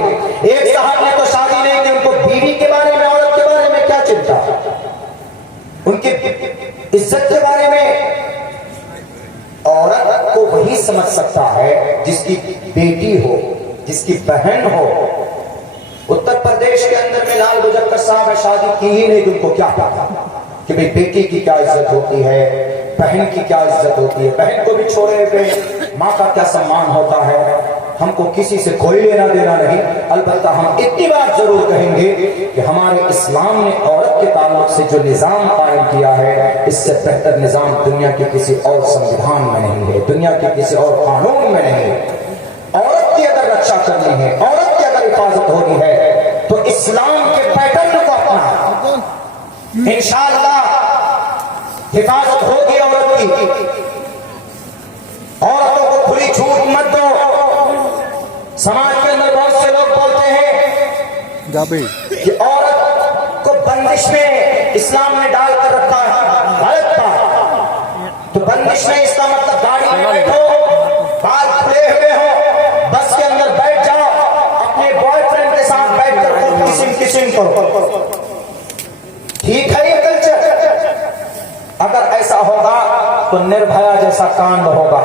एक साहब ने तो शादी नहीं की, उनको बीवी के बारे में, औरत के बारे में क्या चिंता, उनकी इज्जत के बारे में। औरत को वही समझ सकता है जिसकी बेटी हो, जिसकी बहन हो। उत्तर प्रदेश के अंदर में लाल गुजर साहब शादी की ही नहीं, तुमको क्या पता कि भाई बेटी की क्या इज्जत होती है, बहन की क्या इज्जत होती है, बहन को भी छोड़े हुए माँ का क्या सम्मान होता है। हमको किसी से कोई लेना देना नहीं, अलबत्ता हम इतनी बात जरूर कहेंगे कि हमारे इस्लाम ने औरत के ताल्लुक से जो निजाम कायम किया है, इससे बेहतर निजाम दुनिया के किसी और संविधान में नहीं है, दुनिया के किसी और कानून में नहीं है। औरत की अगर रक्षा करनी है, औरत की अगर हिफाजत होनी है, तो इस्लाम के पैटर्न को अपना, इंशाअल्लाह हिफाजत होगी औरत की। औरतों को खुली छूट मत दो। समाज के अंदर बहुत से लोग बोलते हैं कि औरत को बंदिश में इस्लाम ने डाल कर रखा है, गलत बात। तो बंदिश में इसका मतलब गाड़ी में बैठो, बाल खुले हुए हो, बस के अंदर बैठ जाओ, अपने बॉयफ्रेंड के साथ बैठकर खूब किसिम करो, ठीक है ये कल्चर? अगर ऐसा होगा तो निर्भया जैसा कांड होगा।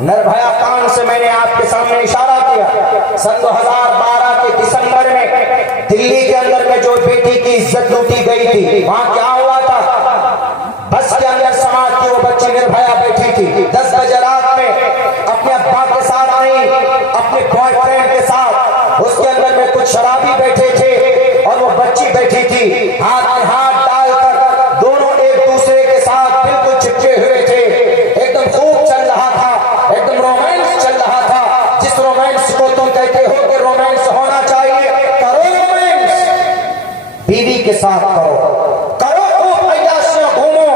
निर्भया कांड से मैंने आपके सामने इशारा किया। सन 2012 के दिसंबर में दिल्ली के अंदर में जो बेटी की इज्जत लूटी गई थी, वहां क्या हुआ था? बस के अंदर समाज की वो बच्ची निर्भया बैठी थी, 10 बजे रात में अपने अब्बा के साथ नहीं, अपने बॉयफ्रेंड के साथ, उसके अंदर में कुछ शराबी बैठे थे और वो बच्ची बैठी थी, हाथ में हाथ डालकर दोनों एक दूसरे के साथ बिल्कुल चिपके हुए थे। एकदम खूब चल रहा था, एकदम रोमांस चल रहा था। जिस रोमांस को तुम कहते हो कि रोमांस होना चाहिए, करो रोमांस, बीवी के साथ करो, खूब अय्याशियां घूमो,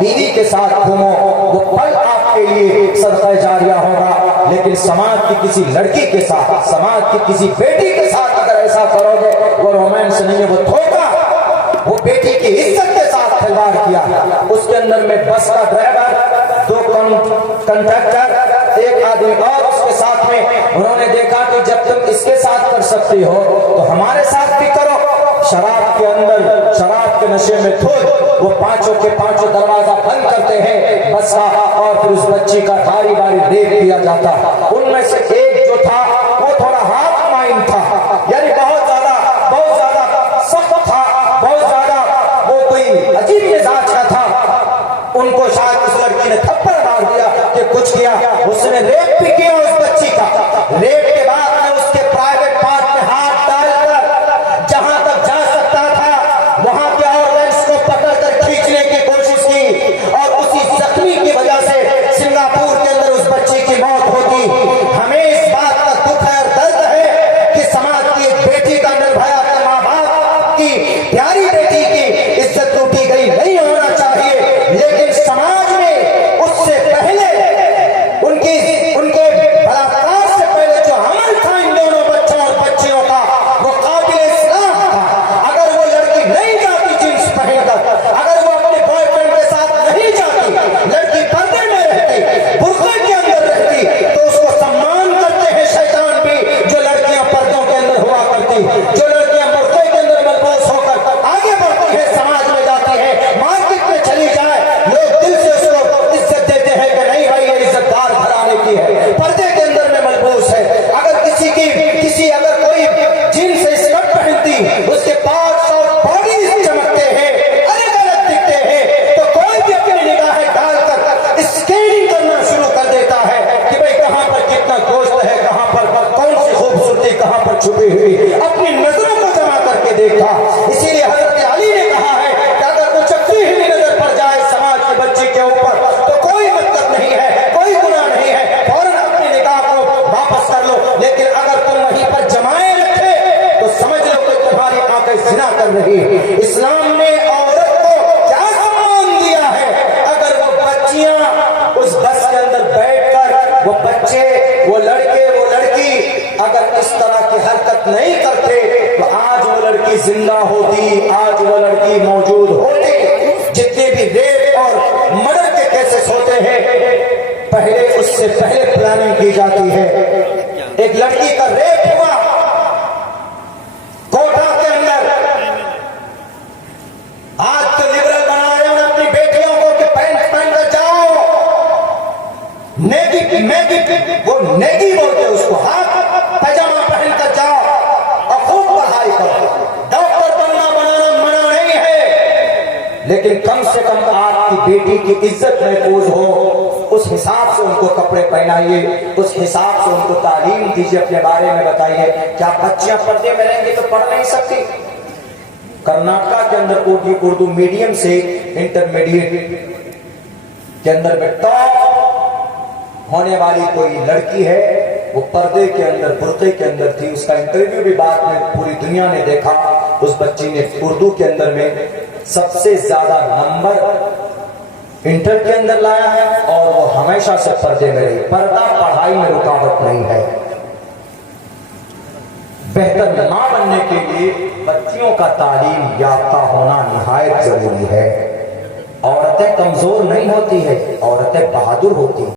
बीवी के साथ घूमो। वो पल आप आपके लिए सदका जारिया होगा। लेकिन समाज की किसी लड़की के साथ, समाज की किसी बेटी के साथ अगर ऐसा करोगे, वो रोमांस नहीं है, वो धोखा, वो बेटी की इज्जत के साथ खिलवाड़ किया। उसके अंदर में बस का ड्राइवर, 2 कंडक्टर, एक आदमी और उसके साथ में, उन्होंने देखा कि जब तुम इसके साथ कर सकती हो तो हमारे साथ भी करो। शराब के अंदर, शराब के नशे में धुत वो पांचों के पांचों दरवाजा बंद करते हैं बस का, और फिर उस बच्ची का बारी बारी रेप किया जाता। उनमें से एक जो था वो थोड़ा हाफ माइंड था, यानी बहुत ज्यादा सख्त था, बहुत ज्यादा वो कोई अजीब मिजाज का था। उनको शायद उस लड़की ने थप्पड़ मार दिया कि कुछ किया, उसने रेप भी किया उस बच्ची का। रेप के बाद में उसके प्राइवेट पार्ट में हाथ डालकर जहां तक जा सकता था वहां के ऑर्गन्स को पकड़कर खींचने की कोशिश की, और उसी जख्मी की वजह से सिंगापुर के अंदर उस बच्ची की मौत होती। हमें इस बात का दुख है और दर्द है कि समाज की एक बेटी का, निर्भया के माँ बाप की प्यारी बेटी की इज्जत लूटी गई, नहीं होना चाहिए। लेकिन समाज में उससे पहले उनके बलात्कार से पहले जो अमल था इन दोनों बच्चों और बच्चियों का, वो काबिल इस्लाम था। अगर वो लड़की नहीं जाती जींस पहनकर, अगर वो अपने बॉयफ्रेंड के साथ नहीं जाती, लड़की पर्दे में रहती, बुर्के के अंदर रहती, तो उसको सम्मान करते हैं शैतान भी, जो लड़कियां पर्दों के अंदर हुआ करती, जो लड़कियां बुर्के के अंदर मलबूस होकर आगे बढ़ती है, समाज में जाती है, मार्केट में चली जाए, लोग दिल से उसको इज्जत देते हैं कि नहीं भाई ये इज्जतदार घराने की है, पर्दे के अंदर में मलबूस है। अगर अगर कोई जींस स्कर्ट पहनती, उसके पार्ट्स और बॉडी चमकते हैं, अलग अलग दिखते हैं, तो कोई भी अपनी निगाहें डालकर स्कैनिंग करना शुरू कर देता है कि भाई कहां पर कितना गोश्त है, कहां पर कौन सी खूबसूरती कहां पर छुपी हुई, अपनी नजरों को जमा करके देखा। इसीलिए हजरत अली ने कहा है कि अगर उचकती हुई नजर पड़ जाए समाज की बच्ची के ऊपर तो कोई मतलब नहीं है, कोई गुनाह नहीं है, फौरन अपनी निगाह को वापस कर लो। लेकिन अगर तुम वहीं पर जमाए रखे तो समझ लो कि तुम्हारी आंखें जिना कर रही है। इस्लाम ने औरत को क्या सम्मान दिया है? अगर वो बच्चियां उस बस के अंदर बैठकर, वो बच्चे, वो लड़के, वो लड़की अगर इस तरह की हरकत नहीं करते तो आज वो लड़की जिंदा होती, आज वो लड़की मौजूद होती। जितने भी रेप और मर्डर के केसेस होते हैं, पहले उससे पहले प्लानिंग की जाती है। एक लड़की का रेप हुआ कोटा के अंदर, आज तो लिबरल बना रहे हैं अपनी बेटियों को कि पैंट पहनकर जाओ, वो नेगी बोलते उसको, हाथ पैजामा पहनकर जाओ और खूब पढ़ाई करो। डॉक्टर बनना बनाना मना नहीं है, लेकिन कम से कम आपकी बेटी की इज्जत महफूज हो, उस हिसाब से उनको कपड़े पहनाइए, उस हिसाब से उनको तालीम दीजिए, अपने बारे में बताइए। क्या बच्चियां पर्दे में रहेंगी तो पढ़ नहीं सकती? कर्नाटका के अंदर उर्दू मीडियम से इंटरमीडिएट के अंदर में टॉप होने वाली कोई लड़की है, वो पर्दे के अंदर, बुर्के के अंदर थी। उसका इंटरव्यू भी बाद में पूरी दुनिया ने देखा। उस बच्ची ने उर्दू के अंदर में सबसे ज्यादा नंबर इंटर के अंदर लाया है, और वो हमेशा से पर्दे में रही। पर्दा पढ़ाई में रुकावट नहीं है। बेहतर मां बनने के लिए बच्चियों का तालीम याफ्ता होना निहायत जरूरी है। औरतें कमजोर नहीं होती है, औरतें बहादुर होती हैं।